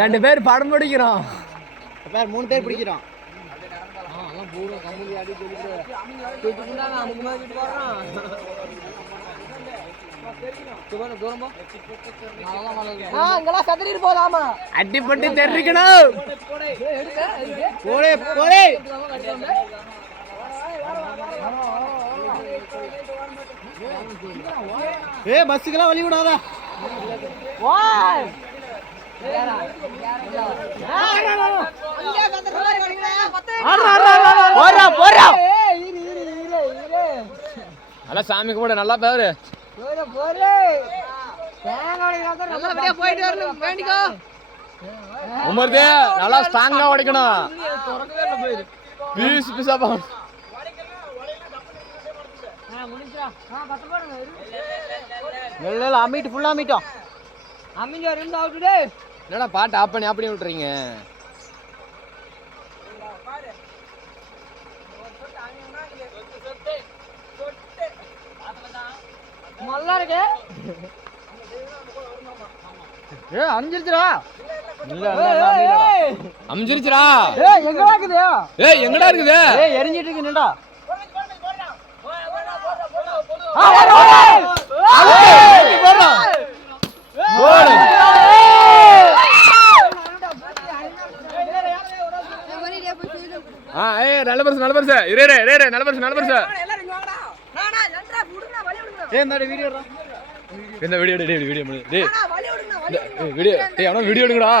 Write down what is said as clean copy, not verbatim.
ரெண்டு பேர் படம் பிடிக்கிறோம், 3 பேர் பிடிக்கிறோம். அடிப்பட்டு தெரிவிக்கணும். பஸ்ஸுக்கெல்லாம் வழி விடாத. சாமி கூட நல்லா பேரு உமர்தே நல்லா ஸ்ட்ராங்கா உடைக்கணும். பீஸ் பீஸா அம்மிட்டு ஃபுல்லா அம்மிட்டோம். என்னடா பாட்டு ஆஃப் பண்ணி விட்டுறீங்க? அஞ்சிருச்சுடா. அமிஞ்சிருச்சுடா. எங்கடா இருக்குது? எங்கடா இருக்குது? எரிஞ்சிட்டு இருக்கு. என்னடா நல்ல பரிசு நல்ல பரிசு. நல்ல பரிசு நல்ல பரிசு. என்ன வீடியோ வீடியோ வீடியோ வீடியோ எடுங்கடா.